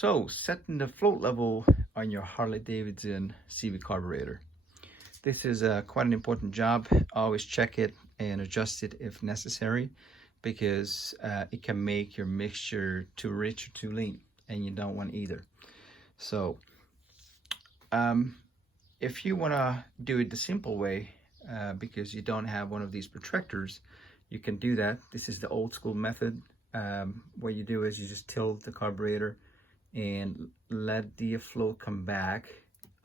So, setting the float level on your Harley Davidson CV carburetor. This is quite an important job. Always check it and adjust it if necessary, because it can make your mixture too rich or too lean, and you don't want either. So, if you want to do it the simple way, because you don't have one of these protractors, you can do that. This is the old school method. What you do is you just tilt the carburetor and let the float come back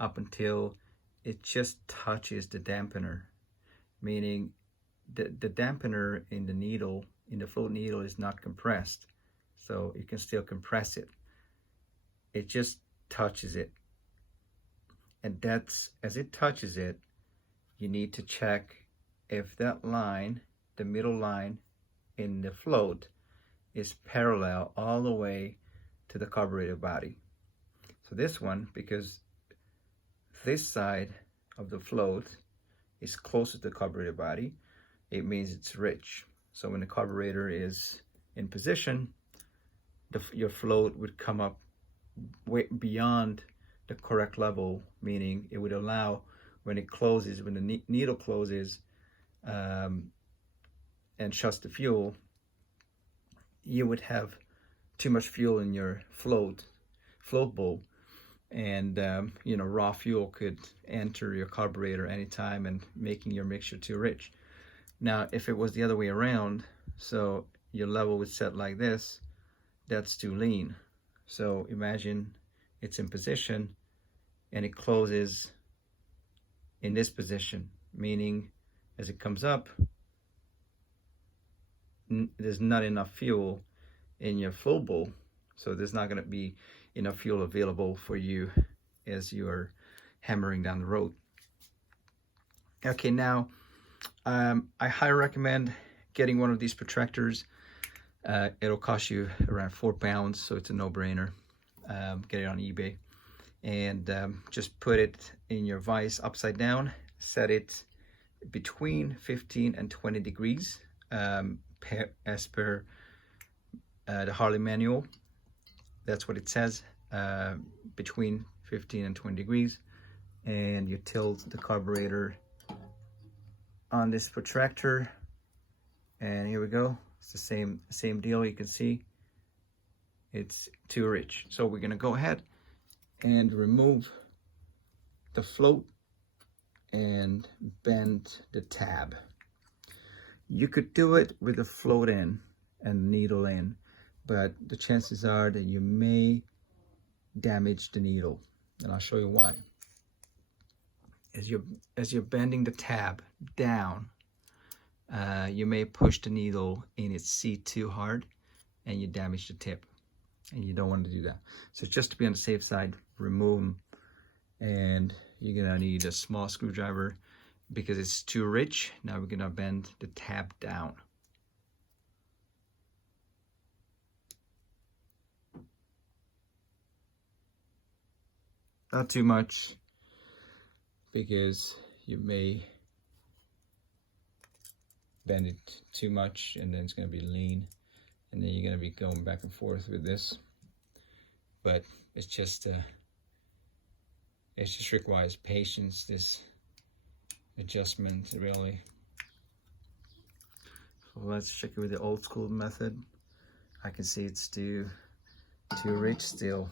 up until it just touches the dampener, meaning the dampener in the needle, in the float needle, is not compressed, so you can still compress it. It just touches it, and that's, as it touches it, you need to check if that line, the middle line in the float, is parallel all the way to the carburetor body. So this one, because this side of the float is closer to the carburetor body, it means it's rich. So when the carburetor is in position, your float would come up way beyond the correct level, meaning it would allow, when it closes, when the needle closes and shuts the fuel, you would have too much fuel in your float bowl, and raw fuel could enter your carburetor anytime and making your mixture too rich. Now, if it was the other way around, so your level would set like this, that's too lean. So imagine it's in position and it closes in this position, meaning as it comes up, there's not enough fuel in your flow bowl, so there's not going to be enough fuel available for you as you're hammering down the road. Okay, now I highly recommend getting one of these protractors. It'll cost you around £4, so it's a no-brainer. Get it on eBay, and just put it in your vise upside down. Set it between 15 and 20 degrees as per the Harley manual. That's what it says, between 15 and 20 degrees. And you tilt the carburetor on this protractor, and here we go. It's the same deal. You can see it's too rich, so we're gonna go ahead and remove the float and bend the tab. You could do it with the float in and needle in, but the chances are that you may damage the needle, and I'll show you why. As you're bending the tab down, you may push the needle in its seat too hard and you damage the tip, and you don't want to do that. So just to be on the safe side, remove them, and you're gonna need a small screwdriver because it's too rich. Now we're gonna bend the tab down. Not too much, because you may bend it too much and then it's going to be lean, and then you're going to be going back and forth with this. But it just requires patience, this adjustment, really. So let's check it with the old school method. I can see it's too rich still.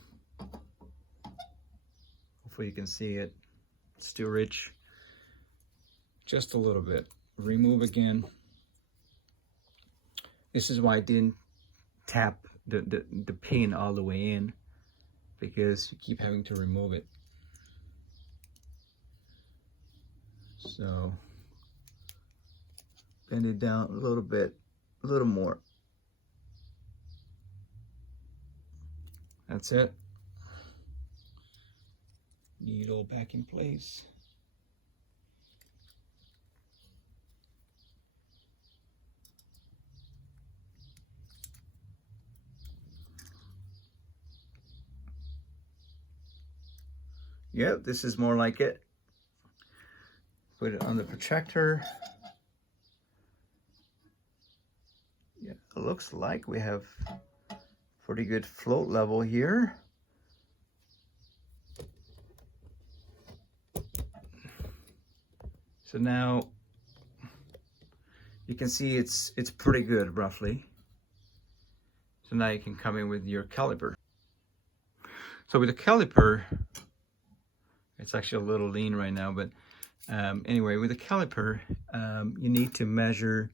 Hopefully you can see it. It's too rich. Just a little bit. Remove again. This is why I didn't tap the pin all the way in, because you keep having to remove it. So bend it down a little bit, a little more. That's it. Needle back in place. Yep, this is more like it. Put it on the protractor. Yeah, it looks like we have pretty good float level here. So now you can see it's pretty good roughly. So now you can come in with your caliper. So with the caliper, it's actually a little lean right now, but anyway, with the caliper, you need to measure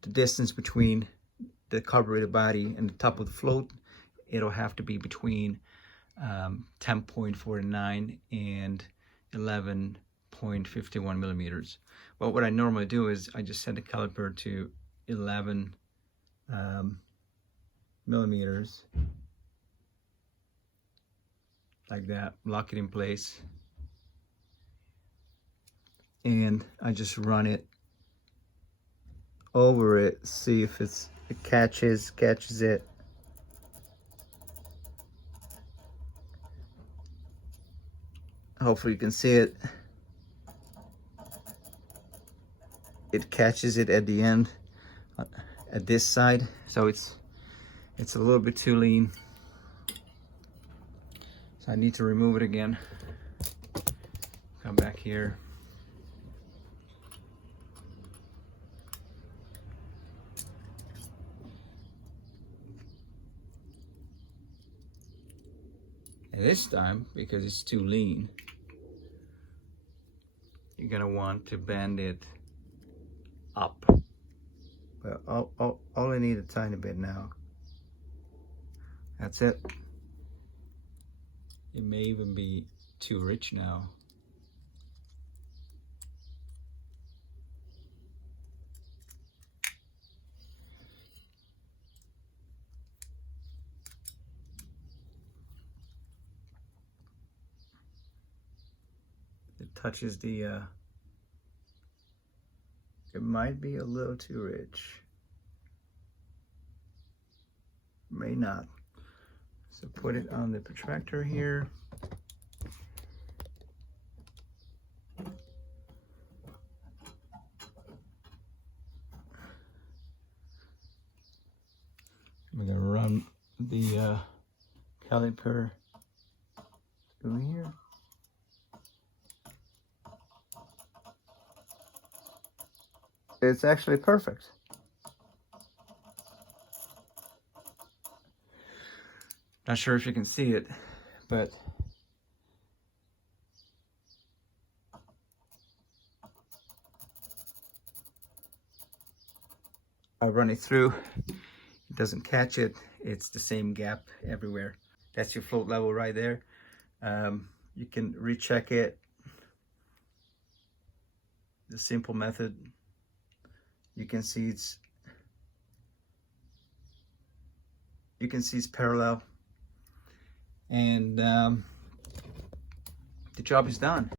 the distance between the carburetor body and the top of the float. It'll have to be between 10.49 and 11.51 millimeters. Well, what I normally do is I just set the caliper to 11 millimeters, like that, lock it in place, and I just run it over it, see if it catches it. Hopefully you can see it. It catches it at the end, at this side. So it's a little bit too lean. So I need to remove it again. Come back here. And this time, because it's too lean, you're gonna want to bend it up. But I'll only need a tiny bit now. That's it. It may even be too rich now. It touches the, it might be a little too rich. May not. So put it on the protractor here. We're gonna run the caliper through here. It's actually perfect. Not sure if you can see it, but I run it through. It doesn't catch it. It's the same gap everywhere. That's your float level right there. You can recheck it. The simple method. You can see it's parallel, and the job is done.